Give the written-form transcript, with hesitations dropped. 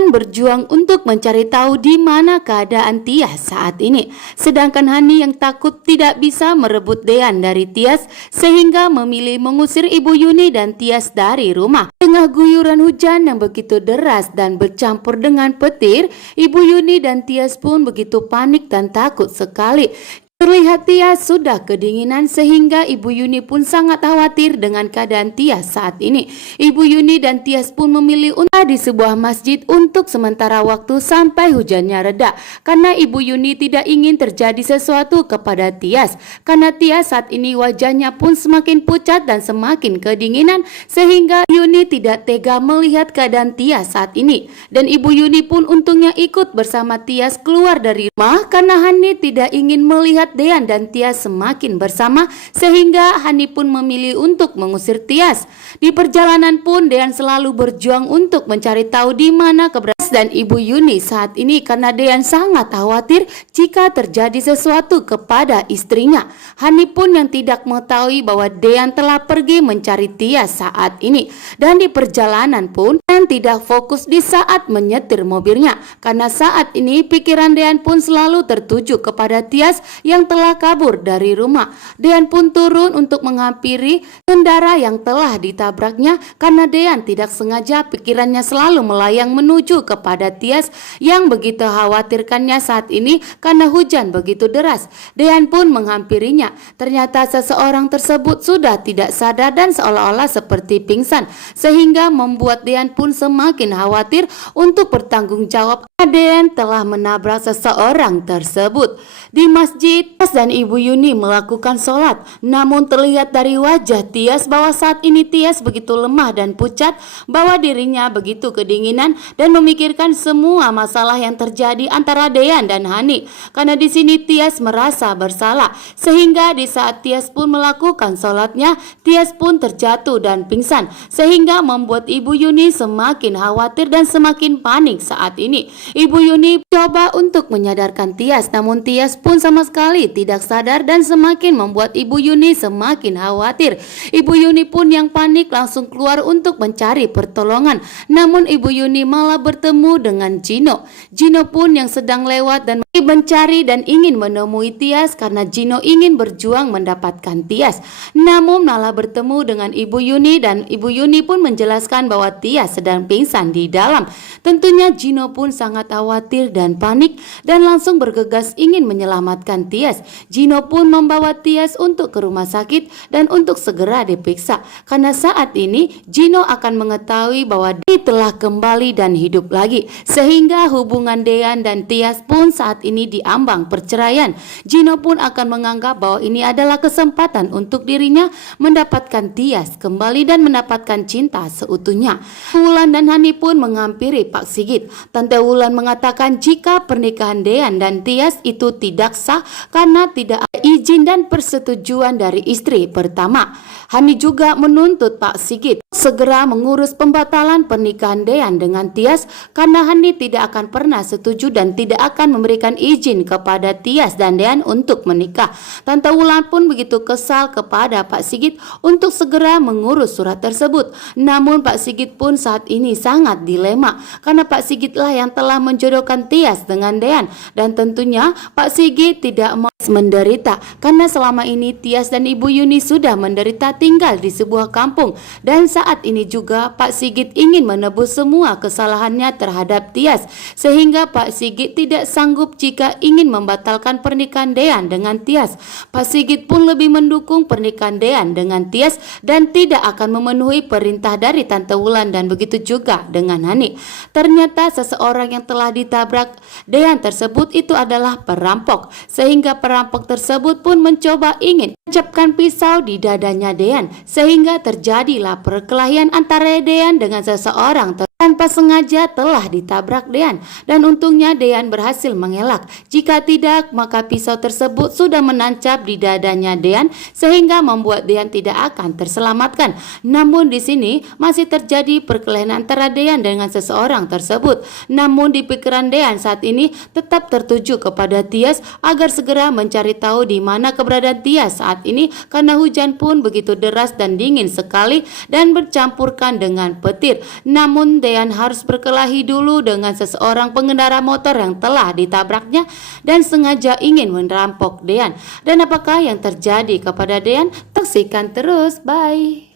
Dean berjuang untuk mencari tahu di mana keadaan Tias saat ini. Sedangkan Hani yang takut tidak bisa merebut Dean dari Tias sehingga memilih mengusir Ibu Yuni dan Tias dari rumah. Tengah guyuran hujan yang begitu deras dan bercampur dengan petir, Ibu Yuni dan Tias pun begitu panik dan takut sekali. Terlihat Tias sudah kedinginan sehingga Ibu Yuni pun sangat khawatir dengan keadaan Tias saat ini. Ibu Yuni dan Tias pun memilih untuk di sebuah masjid untuk sementara waktu sampai hujannya reda. Karena Ibu Yuni tidak ingin terjadi sesuatu kepada Tias. Karena Tias saat ini wajahnya pun semakin pucat dan semakin kedinginan sehingga Yuni tidak tega melihat keadaan Tias saat ini. Dan Ibu Yuni pun untungnya ikut bersama Tias keluar dari rumah karena Hani tidak ingin melihat Dean dan Tias semakin bersama sehingga Hani pun memilih untuk mengusir Tias. Di perjalanan pun Dean selalu berjuang untuk mencari tahu di mana keberadaan dan Ibu Yuni saat ini karena Dean sangat khawatir jika terjadi sesuatu kepada istrinya. Hani pun yang tidak mengetahui bahwa Dean telah pergi mencari Tias saat ini. Dan di perjalanan pun Dean tidak fokus di saat menyetir mobilnya karena saat ini pikiran Dean pun selalu tertuju kepada Tias yang telah kabur dari rumah. Dean pun turun untuk menghampiri kendara yang telah ditabraknya karena Dean tidak sengaja pikirannya selalu melayang menuju kepada Tias yang begitu khawatirkannya saat ini karena hujan begitu deras. Dean pun menghampirinya. Ternyata seseorang tersebut sudah tidak sadar dan seolah-olah seperti pingsan sehingga membuat Dean pun semakin khawatir untuk bertanggung jawab. Dean telah menabrak seseorang tersebut. Di masjid, Tias dan Ibu Yuni melakukan sholat. Namun terlihat dari wajah Tias bahwa saat ini Tias begitu lemah dan pucat, bahwa dirinya begitu kedinginan dan memikirkan semua masalah yang terjadi antara Dean dan Hani. Karena di sini Tias merasa bersalah, sehingga di saat Tias pun melakukan sholatnya, Tias pun terjatuh dan pingsan, sehingga membuat Ibu Yuni semakin khawatir dan semakin panik saat ini. Ibu Yuni coba untuk menyadarkan Tias, namun Tias pun sama sekali tidak sadar dan semakin membuat Ibu Yuni semakin khawatir. Ibu Yuni pun yang panik langsung keluar untuk mencari pertolongan. Namun Ibu Yuni malah bertemu dengan Gino. Gino pun yang sedang lewat dan mencari dan ingin menemui Tias karena Gino ingin berjuang mendapatkan Tias. Namun malah bertemu dengan Ibu Yuni dan Ibu Yuni pun menjelaskan bahwa Tias sedang pingsan di dalam. Tentunya Gino pun sangat khawatir dan panik dan langsung bergegas ingin menyelamatkan Tias. Gino pun membawa Tias untuk ke rumah sakit dan untuk segera diperiksa karena saat ini Gino akan mengetahui bahwa dia telah kembali dan hidup lagi sehingga hubungan Dean dan Tias pun saat ini diambang perceraian. Gino pun akan menganggap bahwa ini adalah kesempatan untuk dirinya mendapatkan Tias kembali dan mendapatkan cinta seutuhnya. Wulan dan Hani pun menghampiri Pak Sigit. Tante Wulan mengatakan jika pernikahan Dean dan Tias itu tidak sah karena tidak ada izin dan persetujuan dari istri pertama. Hani juga menuntut Pak Sigit segera mengurus pembatalan pernikahan Dean dengan Tias karena Hani tidak akan pernah setuju dan tidak akan memberikan izin kepada Tias dan Dean untuk menikah. Tante Wulan pun begitu kesal kepada Pak Sigit untuk segera mengurus surat tersebut. Namun Pak Sigit pun saat ini sangat dilema karena Pak Sigitlah yang telah menjodohkan Tias dengan Dean dan tentunya Pak Sigit tidak mau menderita karena selama ini Tias dan Ibu Yuni sudah menderita tinggal di sebuah kampung dan saat ini juga Pak Sigit ingin menebus semua kesalahannya terhadap Tias sehingga Pak Sigit tidak sanggup jika ingin membatalkan pernikahan Dean dengan Tias. Pak Sigit pun lebih mendukung pernikahan Dean dengan Tias dan tidak akan memenuhi perintah dari Tante Wulan dan begitu juga dengan Hani. Ternyata seseorang yang telah ditabrak Dean tersebut itu adalah perampok sehingga perampok tersebut pun mencoba ingin menancapkan pisau di dadanya Dean sehingga terjadilah perkelahian antara Dean dengan seseorang tanpa sengaja telah ditabrak Dean dan untungnya Dean berhasil mengelak. Jika tidak maka pisau tersebut sudah menancap di dadanya Dean sehingga membuat Dean tidak akan terselamatkan. Namun di sini masih terjadi perkelahian antara Dean dengan seseorang tersebut. Namun di pikiran Dean saat ini tetap tertuju kepada Tias agar segera mencari tahu di mana keberadaan Tias saat ini karena hujan pun begitu deras dan dingin sekali dan bercampurkan dengan petir. Namun Dean harus berkelahi dulu dengan seseorang pengendara motor yang telah ditabraknya dan sengaja ingin merampok Dean. Dan apakah yang terjadi kepada Dean? Saksikan terus, bye.